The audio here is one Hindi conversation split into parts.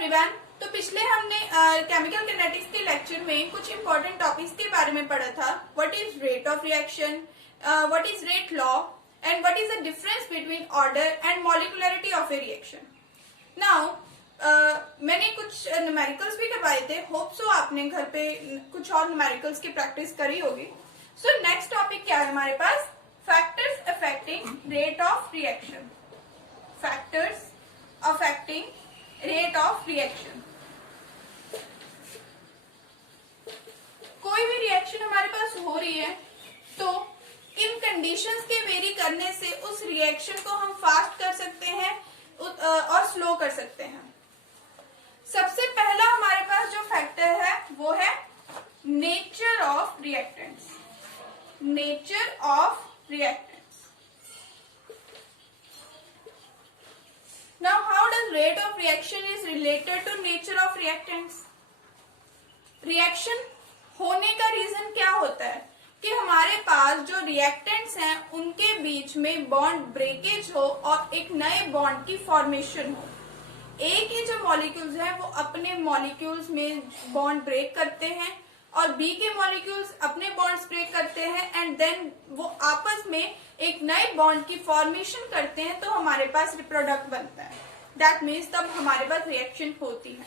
एवरीवन। तो पिछले हमने केमिकल किनेटिक्स के लेक्चर में कुछ इंपॉर्टेंट टॉपिक्स के बारे में पढ़ा था। What is rate of reaction, what is rate law and what is the difference between order and molecularity of A reaction. Now मैंने कुछ न्यूमेरिकल्स भी करवाए थे। होप सो आपने घर पे कुछ और न्यूमेरिकल्स की प्रैक्टिस करी होगी। सो नेक्स्ट टॉपिक क्या है हमारे पास? Factors affecting rate of reaction. Factors affecting rate of reaction. कोई भी रिएक्शन हमारे पास हो रही है तो इन कंडीशंस के वेरी करने से उस रिएक्शन को हम फास्ट कर सकते हैं और स्लो कर सकते हैं। सबसे पहला हमारे पास जो फैक्टर है वो है nature of reactants. Nature of reactants. Now, how does rate of reaction is related to nature of reactants? Reaction होने का रीजन क्या होता है कि हमारे पास जो रिएक्टेंट्स हैं उनके बीच में बॉन्ड ब्रेकेज हो और एक नए बॉन्ड की फॉर्मेशन हो। एक ही जो मॉलिक्यूल्स हैं वो अपने मॉलिक्यूल्स में बॉन्ड ब्रेक करते हैं और बी के मॉलिक्यूल्स अपने बॉन्ड्स ब्रेक करते हैं एंड देन वो आपस में एक नए बॉन्ड की फॉर्मेशन करते हैं तो हमारे पास प्रोडक्ट बनता है। दैट मीन्स तब हमारे पास रिएक्शन होती है।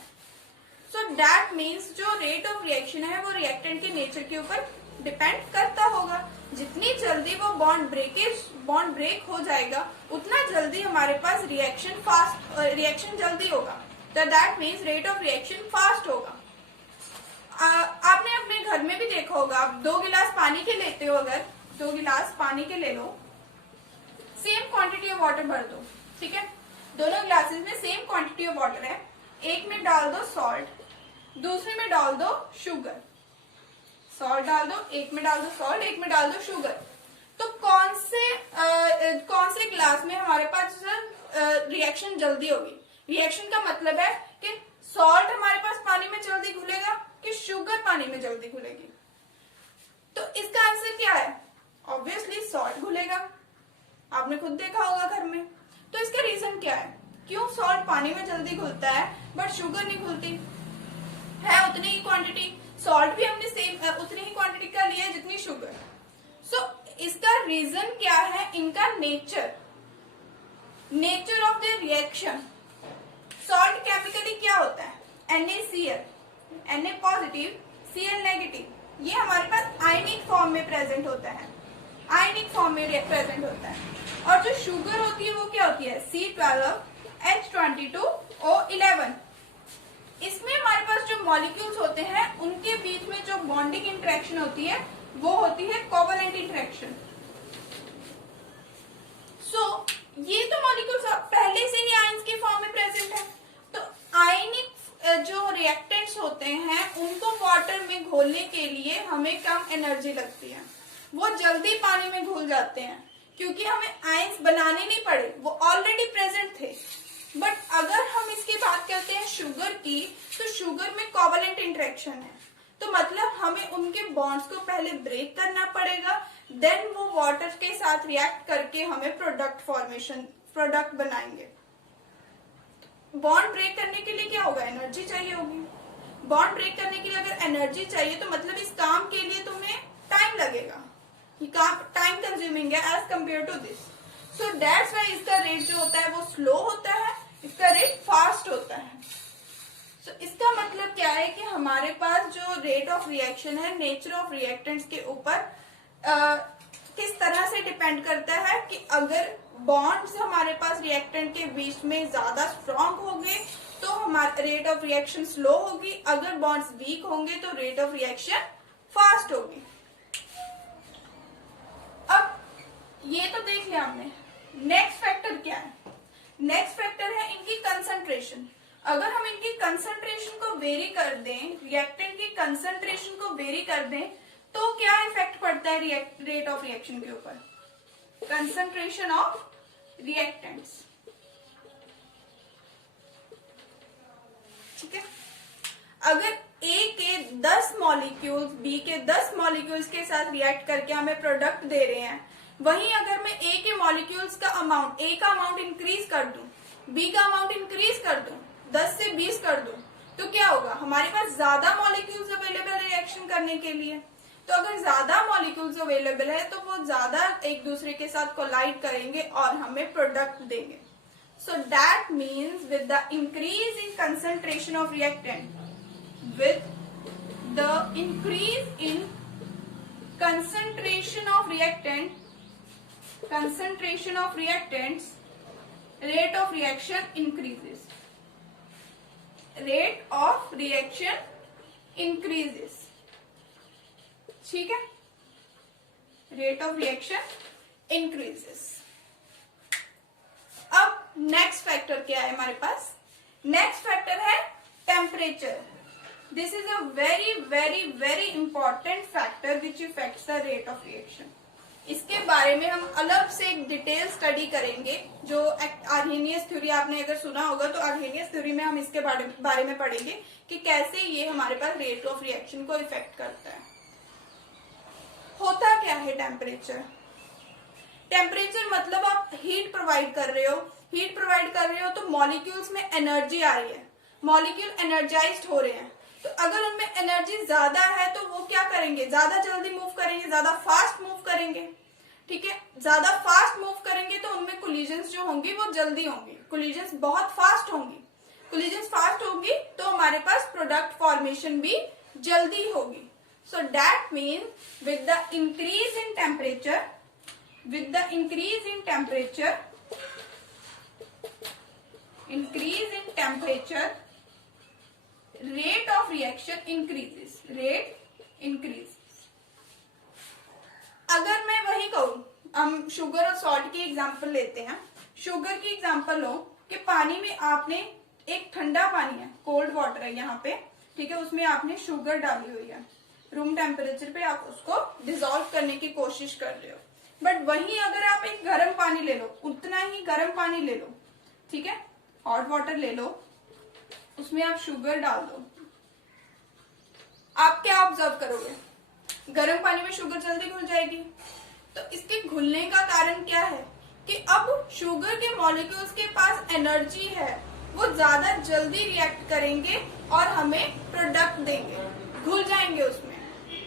सो दैट मीन्स जो रेट ऑफ रिएक्शन है वो रिएक्टेंट के नेचर के ऊपर डिपेंड करता होगा। जितनी जल्दी वो बॉन्ड ब्रेक हो जाएगा उतना जल्दी हमारे पास रिएक्शन जल्दी होगा। तो that means rate of reaction fast होगा। आपने अपने घर में भी देखा होगा, आप 2 गिलास पानी के लेते हो, अगर 2 गिलास पानी के ले लो, सेम क्वांटिटी ऑफ वाटर भर दो, ठीक है। दोनों ग्लासेस में सेम क्वांटिटी ऑफ वाटर है। एक में डाल दो सॉल्ट, दूसरे में डाल दो शुगर। सॉल्ट डाल दो, एक में डाल दो सॉल्ट, एक में डाल दो शुगर। तो कौन से ग्लास में हमारे पास रिएक्शन जल्दी होगी? रिएक्शन का मतलब है कि सॉल्ट हमारे पास पानी में जल्दी घुलेगा कि शुगर पानी में जल्दी घुलेगी। तो इसका आंसर क्या है? ऑब्वियसली सॉल्ट घुलेगा। आपने खुद देखा होगा घर में। तो इसका रीजन क्या है? क्यों सॉल्ट पानी में जल्दी घुलता है बट शुगर नहीं घुलती? है उतनी ही क्वांटिटी, सॉल्ट भी हमने सेम उतनी ही क्वांटिटी का लिया है जितनी शुगर। सो इसका रीजन क्या है? इनका nature of the reaction. Salt chemically क्या होता है? NaCl, Na positive, Cl negative. ये हमारे पास आयनिक फॉर्म में प्रेजेंट होता है। आयनिक फॉर्म में प्रेजेंट होता है। और जो शुगर होती है वो क्या होती है? C12H22O11। इसमें हमारे पास जो मॉलिक्यूल्स होते हैं उनके बीच में जो बॉन्डिंग इंटरेक्शन होती है वो होती है कोवलेंट इंटरेक्शन। सो ये तो मॉलिक्यूल्स पहले से ही आयंस के फॉर्म में प्रेजेंट है। तो आयनिक जो रिएक्टेंट्स होते हैं उनको वाटर में घोलने के लिए हमें कम एनर्जी लगती है। वो जल्दी पानी में घुल जाते हैं क्योंकि हमें आयंस बनाने नहीं पड़े, वो ऑलरेडी प्रेजेंट थे। बट अगर हम इसकी बात करते हैं शुगर की, तो शुगर में कोवलेंट इंटरेक्शन है। तो मतलब हमें उनके बॉन्ड्स को पहले ब्रेक करना पड़ेगा, देन वो वाटर के साथ रिएक्ट करके हमें प्रोडक्ट बनाएंगे। बॉन्ड ब्रेक करने के लिए क्या होगा? एनर्जी चाहिए होगी। बॉन्ड ब्रेक करने के लिए अगर एनर्जी चाहिए तो मतलब इस काम के लिए तुम्हें टाइम लगेगा। ये काम टाइम कंज्यूमिंग है as compare to this. So that's why इसका रेट जो होता है वो स्लो होता है, इसका रेट फास्ट होता है। सो इसका मतलब क्या है कि हमारे पास जो रेट ऑफ रिएक्शन है नेचर ऑफ रिएक्टेंट्स के ऊपर किस तरह से डिपेंड करता है कि अगर बॉन्ड्स हमारे पास रिएक्टेंट के बीच में ज्यादा स्ट्रॉन्ग होंगे तो हमारा रेट ऑफ रिएक्शन स्लो होगी। अगर बॉन्ड्स वीक होंगे तो रेट ऑफ रिएक्शन फास्ट होगी। अब ये तो देख लिया हमने। नेक्स्ट फैक्टर क्या है? नेक्स्ट फैक्टर है इनकी कंसंट्रेशन। अगर हम इनकी कंसंट्रेशन को वेरी कर दें, रिएक्टेंट की कंसंट्रेशन को वेरी कर दें तो क्या इफेक्ट पड़ता है रेट ऑफ रिएक्शन के ऊपर? कंसंट्रेशन ऑफ रिएक्टेंट्स, ठीक है। अगर A के 10 मॉलिक्यूल्स B के 10 मॉलिक्यूल्स के साथ रिएक्ट करके हमें प्रोडक्ट दे रहे हैं, वहीं अगर मैं A के मॉलिक्यूल्स का अमाउंट, A का अमाउंट इंक्रीज कर दूं, B का अमाउंट इंक्रीज कर दूं, 10 से 20 कर दूं तो क्या होगा, हमारे पास ज्यादा मॉलिक्यूल्स अवेलेबल रिएक्शन करने के लिए। तो अगर ज्यादा मॉलिक्यूल्स अवेलेबल है तो वो ज्यादा एक दूसरे के साथ कोलाइड करेंगे और हमें प्रोडक्ट देंगे। So that means with the increase in concentration of reactant, with the increase in concentration of reactants, rate of reaction increases. Rate of reaction increases. ठीक है, rate of reaction increases. अब नेक्स्ट फैक्टर क्या है हमारे पास? नेक्स्ट फैक्टर है temperature. This is a very very very important factor which affects the rate of reaction. इसके बारे में हम अलग से एक डिटेल स्टडी करेंगे. जो आर्हेनियस थ्योरी आपने अगर सुना होगा तो आर्हेनियस थ्योरी में हम इसके बारे में पढ़ेंगे कि कैसे ये हमारे पास रेट ऑफ रिएक्शन को इफेक्ट करता है. होता क्या है टेम्परेचर? टेम्परेचर मतलब आप हीट प्रोवाइड कर रहे हो. हीट प्रोवाइड कर रहे हो तो मॉलिक्यूल्स में एनर्जी आ रही है, मॉलिक्यूल एनर्जाइज्ड हो रहे हैं. तो अगर उनमें एनर्जी ज्यादा है तो वो क्या करेंगे, ज्यादा जल्दी मूव करेंगे, ज्यादा फास्ट मूव करेंगे. ठीक है, ज्यादा फास्ट मूव करेंगे तो उनमें कोलिजन्स जो होंगी वो जल्दी होंगी, कोलिजन्स बहुत फास्ट होंगी. कोलिजन्स फास्ट होगी तो हमारे पास प्रोडक्ट फॉर्मेशन भी जल्दी होगी. So that means with the increase in temperature, rate of reaction increases. अगर मैं वही कहूं, हम शुगर और सॉल्ट की एग्जांपल लेते हैं. शुगर की एग्जांपल हो कि पानी में आपने एक ठंडा पानी है, कोल्ड वाटर है यहाँ पे, ठीक है, उसमें आपने शुगर डाली हुई है. रूम टेम्परेचर पे आप उसको डिसॉल्व करने की कोशिश कर रहे हो. बट वहीं अगर आप एक गर्म पानी ले लो, उतना ही गर्म पानी ले लो, ठीक है, हॉट वाटर ले लो, उसमें आप शुगर डाल दो. आप क्या ऑब्जर्व करोगे? गर्म पानी में शुगर जल्दी घुल जाएगी. तो इसके घुलने का कारण क्या है कि अब शुगर के मॉलिक्यूल्स के पास एनर्जी है, वो ज्यादा जल्दी रिएक्ट करेंगे और हमें प्रोडक्ट देंगे, घुल जाएंगे उसमें.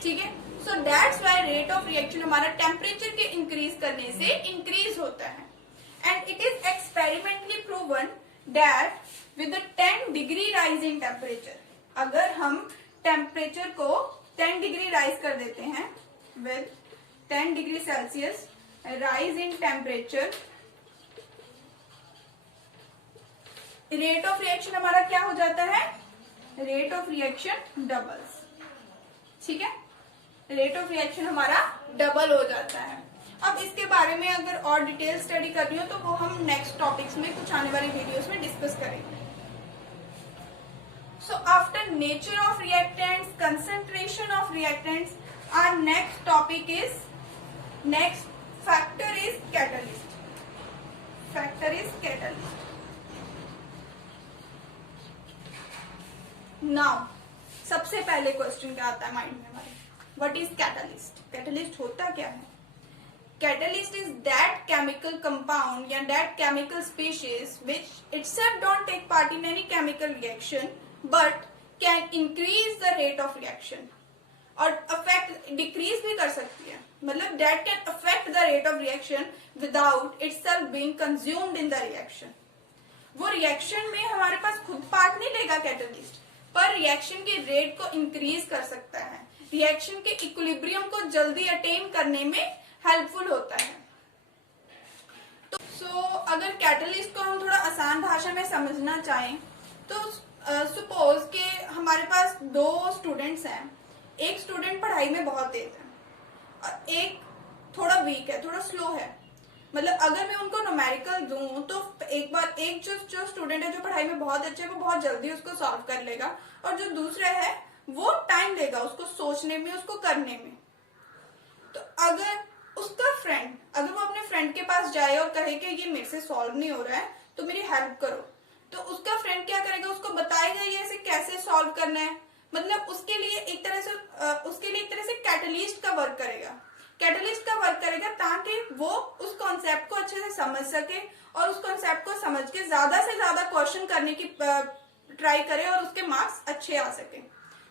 ठीक है, सो that's why rate of reaction हमारा टेम्परेचर के इंक्रीज करने से इंक्रीज होता है. And it is experimentally proven that with the 10 degree rise in temperature, अगर हम टेम्परेचर को 10 डिग्री राइज कर देते हैं, with 10 degree Celsius rise in temperature, rate of reaction हमारा क्या हो जाता है? Rate of reaction doubles. ठीक है, रेट ऑफ रिएक्शन हमारा डबल हो जाता है. अब इसके बारे में अगर और डिटेल स्टडी करनी हो तो वो हम नेक्स्ट टॉपिक्स में, कुछ आने वाली वीडियोस में डिस्कस करेंगे. So after nature of reactants, concentration of reactants, our next topic is, next factor is catalyst. Now, सबसे पहले क्वेश्चन क्या आता है माइंड में हमारे? What is catalyst? Catalyst होता क्या है? Catalyst is that chemical compound या that chemical species which itself don't take part in any chemical reaction but can increase the rate of reaction और affect, decrease भी कर सकती है. मतलब that can affect the rate of reaction without itself being consumed in the reaction. वो रिएक्शन में हमारे पास खुद पार्ट नहीं लेगा कैटलिस्ट, पर रिएक्शन के रेट को इंक्रीज कर सकता है, रिएक्शन के इक्विलिब्रियम को जल्दी अटेन करने में हेल्पफुल होता है. तो अगर कैटलिस्ट को हम थोड़ा आसान भाषा में समझना चाहें तो सपोज कि हमारे पास दो स्टूडेंट्स हैं. एक स्टूडेंट पढ़ाई में बहुत तेज है और एक थोड़ा वीक है, थोड़ा स्लो है. मतलब अगर मैं उनको न्यूमेरिकल दूं तो एक जो स्टूडेंट है जो पढ़ाई में बहुत अच्छे है वो बहुत जल्दी उसको सॉल्व कर लेगा और जो दूसरा है वो टाइम लेगा उसको सोचने में, उसको करने में. तो अगर उसका फ्रेंड, अगर वो अपने फ्रेंड के पास जाए और कहे कि ये मेरे से सॉल्व नहीं हो रहा है तो मेरी हेल्प करो, तो उसका फ्रेंड क्या करेगा, उसको बताएगा ये ऐसे कैसे सॉल्व करना है. मतलब उसके लिए एक तरह से कैटलिस्ट का वर्क करेगा ताकि वो उस कॉन्सेप्ट को अच्छे से समझ सके और उस कॉन्सेप्ट को समझ के ज्यादा से ज्यादा क्वेश्चन करने की ट्राई करे और उसके मार्क्स अच्छे आ सके।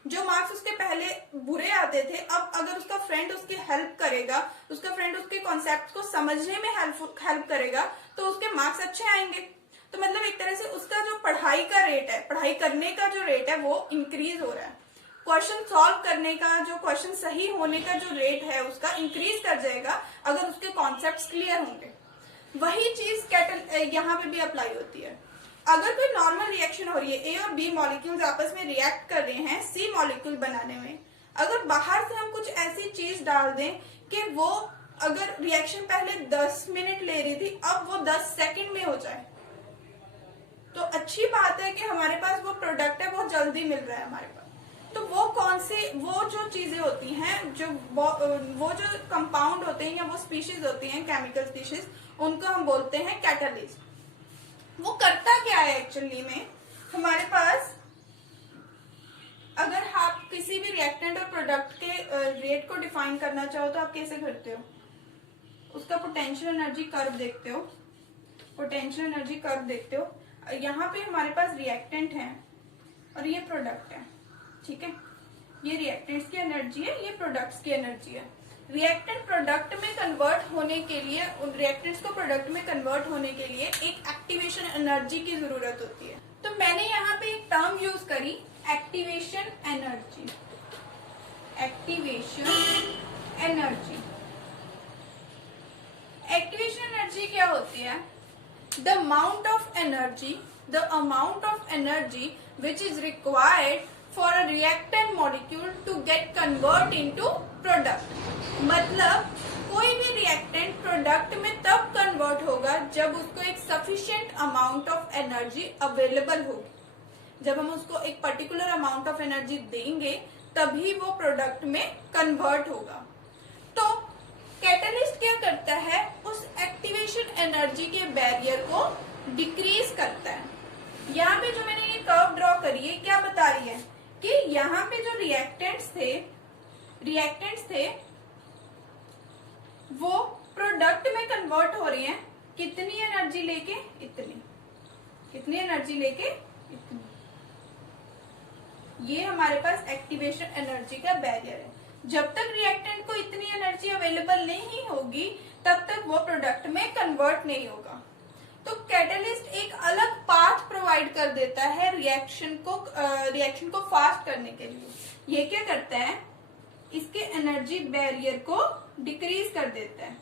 जो मार्क्स उसके पहले बुरे आते थे, अब अगर उसका फ्रेंड उसकी हेल्प करेगा, उसका फ्रेंड उसके कॉन्सेप्ट को समझने में हेल्प करेगा, तो उसके मार्क्स अच्छे आएंगे। तो मतलब एक तरह से उसका जो पढ़ाई का रेट है, पढ़ाई करने का जो रेट है वो इंक्रीज हो रहा है। क्वेश्चन सॉल्व करने का, जो क्वेश्चन सही होने का जो रेट है उसका इंक्रीज कर जाएगा अगर उसके कॉन्सेप्ट्स क्लियर होंगे। वही चीज यहाँ पे भी अप्लाई होती है। अगर कोई नॉर्मल रिएक्शन हो रही है, ए और बी मॉलिक्यूल्स आपस में रिएक्ट कर रहे हैं सी मॉलिक्यूल बनाने में, अगर बाहर से हम कुछ ऐसी चीज डाल दें कि वो अगर रिएक्शन पहले 10 मिनट ले रही थी अब वो 10 सेकंड में हो जाए, तो अच्छी बात है कि हमारे पास वो प्रोडक्ट है वो जल्दी मिल रहा है हमारे पास। तो वो कौन से, वो जो चीजें होती हैं, जो वो जो कंपाउंड होते हैं या वो स्पीशीज होती हैं, केमिकल स्पीशीज, उनको हम बोलते हैं कैटलिस्ट। वो करता क्या है एक्चुअली में, हमारे पास अगर आप किसी भी रिएक्टेंट और प्रोडक्ट के रेट को डिफाइन करना चाहो तो आप कैसे करते हो, उसका पोटेंशियल एनर्जी कर्व देखते हो, पोटेंशियल एनर्जी कर्व देखते हो। यहाँ पे हमारे पास रिएक्टेंट है और ये प्रोडक्ट है, ठीक है, ये रिएक्टेंट्स की एनर्जी है, ये प्रोडक्ट्स की एनर्जी है। रिएक्टेंट प्रोडक्ट में कन्वर्ट होने के लिए, उन रिएक्टेंट्स को प्रोडक्ट में कन्वर्ट होने के लिए एक एक्टिवेशन एनर्जी की जरूरत होती है। तो मैंने यहाँ पे एक टर्म यूज करी, activation energy. Activation energy, activation energy क्या होती है? The amount of energy, the amount of energy which is required for a reactant molecule to get convert into product। मतलब कोई भी रिएक्टेंट प्रोडक्ट में तब कन्वर्ट होगा जब उसको एक sufficient amount of energy available होगी। जब हम उसको एक पर्टिकुलर अमाउंट ऑफ एनर्जी देंगे तभी वो प्रोडक्ट में कन्वर्ट होगा। तो कैटलिस्ट क्या करता है, उस एक्टिवेशन एनर्जी के बैरियर को डिक्रीज करता है। यहाँ पे जो मैंने ये कर्व ड्रॉ करी है क्या बता रही है कि यहाँ पे जो रिएक्टेंट्स थे वो प्रोडक्ट में कन्वर्ट हो रहे हैं कितनी एनर्जी लेके, इतनी, कितनी एनर्जी लेके, इतनी। ये हमारे पास एक्टिवेशन एनर्जी का बैरियर है। जब तक रिएक्टेंट को इतनी एनर्जी अवेलेबल नहीं होगी तब तक वो प्रोडक्ट में कन्वर्ट नहीं होगा। तो कैटलिस्ट एक अलग पाथ प्रोवाइड कर देता है रिएक्शन को फास्ट करने के लिए। ये क्या करता है, इसके एनर्जी बैरियर को डिक्रीज कर देता है।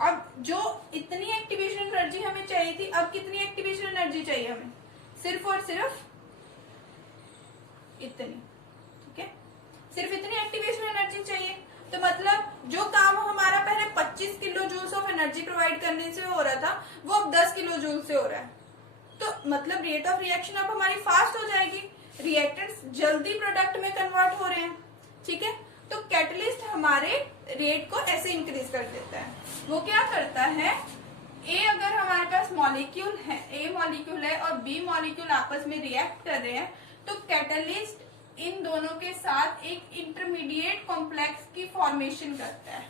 अब जो इतनी एक्टिवेशन एनर्जी हमें चाहिए थी, अब कितनी एक्टिवेशन एनर्जी चाहिए हमें, सिर्फ और सिर्फ इतनी, ठीक है, सिर्फ इतनी एक्टिवेशन एनर्जी चाहिए। तो मतलब जो काम हमारा पहले 25 kilo joules of energy provide करने से हो रहा था वो अब 10 किलो जूल से हो रहा है। तो मतलब रेट ऑफ रिएक्शन अब हमारी फास्ट हो जाएगी, रिएक्टेंट्स जल्दी प्रोडक्ट में कन्वर्ट हो रहे हैं, ठीक है। तो कैटलिस्ट हमारे रेट को ऐसे इंक्रीज कर देता है। वो क्या करता है, ए अगर हमारे पास मॉलिक्यूल है, ए मॉलिक्यूल है और बी मॉलिक्यूल आपस में रिएक्ट कर रहे हैं, तो कैटलिस्ट इन दोनों के साथ एक इंटरमीडिएट कॉम्प्लेक्स की फॉर्मेशन करता है,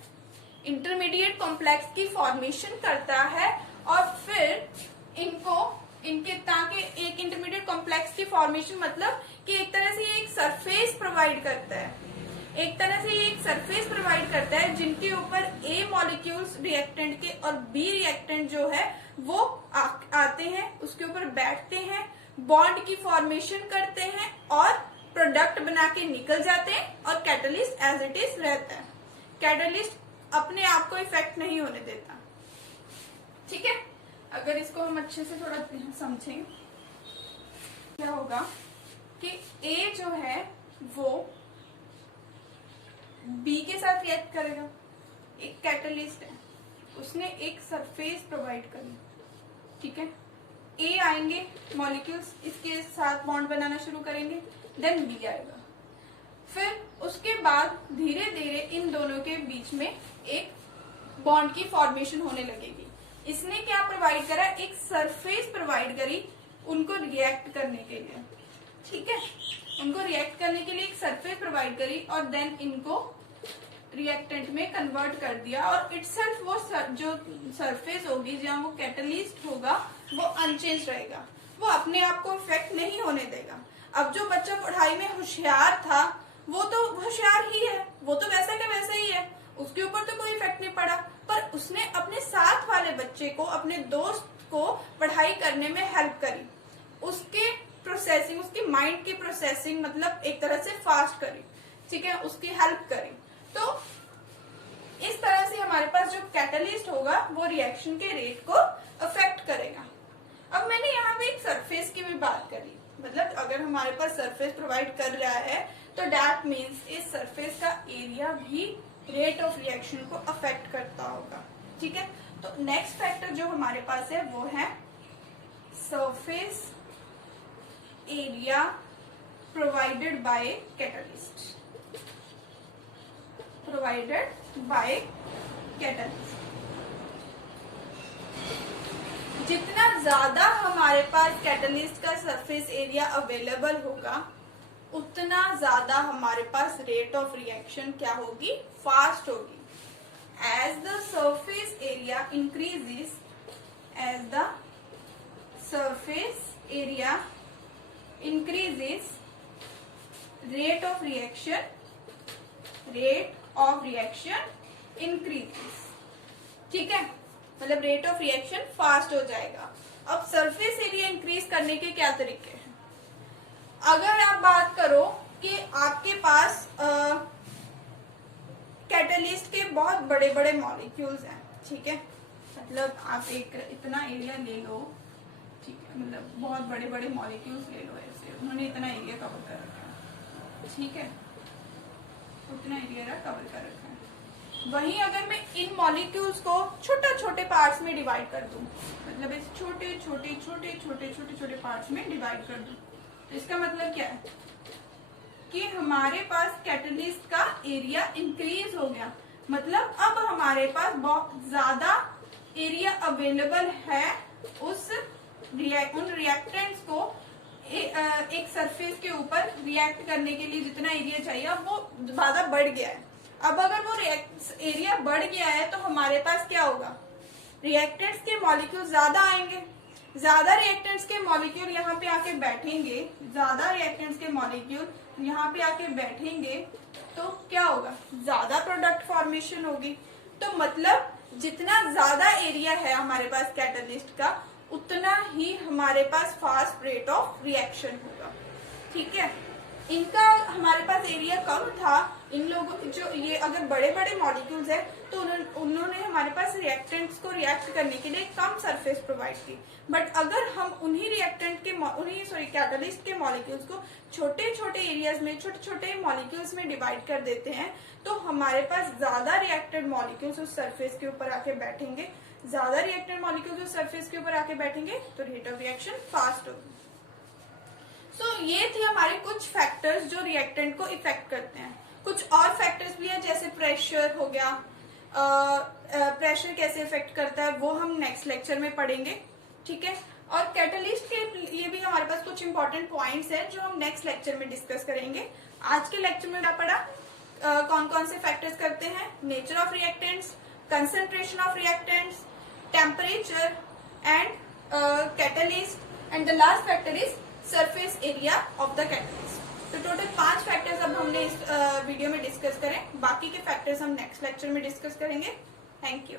इंटरमीडिएट कॉम्प्लेक्स की फॉर्मेशन करता है और फिर इनके ताकि एक इंटरमीडिएट कॉम्प्लेक्स की फॉर्मेशन मतलब कि एक तरह से एक सरफेस प्रोवाइड करता है, एक तरह से ये एक सरफेस प्रोवाइड करता है जिनके ऊपर ए मॉलिक्यूल्स रिएक्टेंट के और बी रिएक्टेंट जो है वो आते हैं, उसके ऊपर बैठते हैं, बॉन्ड की फॉर्मेशन करते हैं और प्रोडक्ट बना के निकल जाते हैं और कैटलिस्ट एज इट इज रहता है। कैटलिस्ट अपने आप को इफेक्ट नहीं होने देता, ठीक है। अगर इसको हम अच्छे से थोड़ा समझें क्या होगा कि ए जो है वो बी के साथ रिएक्ट करेगा, एक कैटलिस्ट है, उसने एक सरफेस प्रोवाइड करी, ठीक है। ए आएंगे मॉलिक्यूल्स, इसके साथ बॉन्ड बनाना शुरू करेंगे, देन बी आएगा, फिर उसके बाद धीरे धीरे इन दोनों के बीच में एक बॉन्ड की फॉर्मेशन होने लगेगी। इसने क्या प्रोवाइड करा, एक सरफेस प्रोवाइड करी उनको रिएक्ट करने के लिए, ठीक है, उनको रिएक्ट करने के लिए एक सरफेस प्रोवाइड करी और देन इनको रिएक्टेंट में कन्वर्ट कर दिया और इटसेल्फ वो जो सरफेस होगी जहाँ वो कैटलिस्ट होगा वो अनचेंज रहेगा, वो अपने आप को इफेक्ट नहीं होने देगा। अब जो बच्चा पढ़ाई में होशियार था वो तो होशियार ही है, वो तो वैसा का वैसा ही है, उसके ऊपर तो कोई इफेक्ट नहीं पड़ा, पर उसने अपने साथ वाले बच्चे को, अपने दोस्त को पढ़ाई करने में हेल्प करी, उसके प्रोसेसिंग, उसकी माइंड की प्रोसेसिंग मतलब एक तरह से फास्ट करी, ठीक है, उसकी हेल्प करी। तो इस तरह से हमारे पास जो कैटलिस्ट होगा वो रिएक्शन के रेट को अफेक्ट करेगा। अब मैंने यहाँ पे एक सरफेस की भी बात करी, मतलब अगर हमारे पास सरफेस प्रोवाइड कर रहा है तो दैट मीन्स इस सरफेस का एरिया भी रेट ऑफ रिएक्शन को अफेक्ट करता होगा, ठीक है। तो नेक्स्ट फैक्टर जो हमारे पास है वो है surface area provided by catalyst, provided by catalyst. जितना ज्यादा हमारे पास कैटलिस्ट का सरफेस एरिया अवेलेबल होगा उतना ज्यादा हमारे पास रेट ऑफ रिएक्शन क्या होगी, फास्ट होगी। As the surface area increases, as the surface area increases, rate of reaction increases, ठीक है, मतलब रेट ऑफ रिएक्शन फास्ट हो जाएगा। अब सरफेस एरिया इंक्रीज करने के क्या तरीके हैं? अगर आप बात करो कि आपके पास कैटलिस्ट के बहुत बड़े बड़े मॉलिक्यूल्स हैं, ठीक है, मतलब आप एक इतना एरिया ले लो, ठीक है, मतलब बहुत बड़े बड़े मॉलिक्यूल्स ले लो, ऐसे उन्होंने इतना एरिया कवर कर रखा है, ठीक है, उतना एरिया कवर कर रखा है। वहीं अगर मैं इन मॉलिक्यूल्स को छोटे छोटे पार्ट्स में डिवाइड कर दूं, मतलब इस छोटे छोटे पार्ट्स में डिवाइड कर दूं, तो इसका मतलब क्या है कि हमारे पास कैटलिस्ट का एरिया इंक्रीज हो गया, मतलब अब हमारे पास बहुत ज्यादा एरिया अवेलेबल है उन रिएक्टेंट्स को एक सरफेस के ऊपर रिएक्ट करने के लिए जितना एरिया चाहिए अब वो ज्यादा बढ़ गया है। अब अगर वो एरिया बढ़ गया है तो हमारे पास क्या होगा, रिएक्टेंट्स के मॉलिक्यूल ज्यादा आएंगे, ज्यादा रिएक्टेंट्स के मॉलिक्यूल यहाँ पे आके बैठेंगे, ज्यादा रिएक्टेंट्स के मॉलिक्यूल यहाँ पे आके बैठेंगे तो क्या होगा, ज्यादा प्रोडक्ट फॉर्मेशन होगी। तो मतलब जितना ज्यादा एरिया है हमारे पास कैटलिस्ट का उतना ही हमारे पास फास्ट रेट ऑफ रिएक्शन होगा, ठीक है। इनका हमारे पास एरिया कम था, इन लोगों जो ये अगर बड़े बड़े मॉलिक्यूल्स है तो उन्होंने हमारे पास रिएक्टेंट्स को रिएक्ट करने के लिए कम सरफेस प्रोवाइड की, बट अगर हम उन्हीं कैटलिस्ट के मॉलिक्यूल्स को छोटे छोटे एरियाज में, छोटे छोटे मॉलिक्यूल्स में डिवाइड कर देते हैं तो हमारे पास ज्यादा रिएक्टेड मॉलिक्यूल्स उस सरफेस के ऊपर आके बैठेंगे, ज्यादा रिएक्टेड मॉलिक्यूल्स उस सरफेस के ऊपर आके बैठेंगे तो रेट ऑफ रिएक्शन फास्ट होगी। ये थे हमारे कुछ फैक्टर्स जो रिएक्टेंट को इफेक्ट करते हैं। कुछ और फैक्टर्स भी है जैसे प्रेशर हो गया, प्रेशर कैसे इफेक्ट करता है वो हम नेक्स्ट लेक्चर में पढ़ेंगे, ठीक है। और कैटलिस्ट के लिए भी हमारे पास कुछ इंपॉर्टेंट पॉइंट्स हैं जो हम नेक्स्ट लेक्चर में डिस्कस करेंगे। आज के लेक्चर में क्या पढ़ा, कौन कौन से फैक्टर्स करते हैं, nature of reactants, concentration of reactants, temperature and catalyst, and the last factor is surface area of the catalyst. तो टोटल 5 फैक्टर्स अब हमने इस वीडियो में डिस्कस करें, बाकी के फैक्टर्स हम नेक्स्ट लेक्चर में डिस्कस करेंगे। Thank you.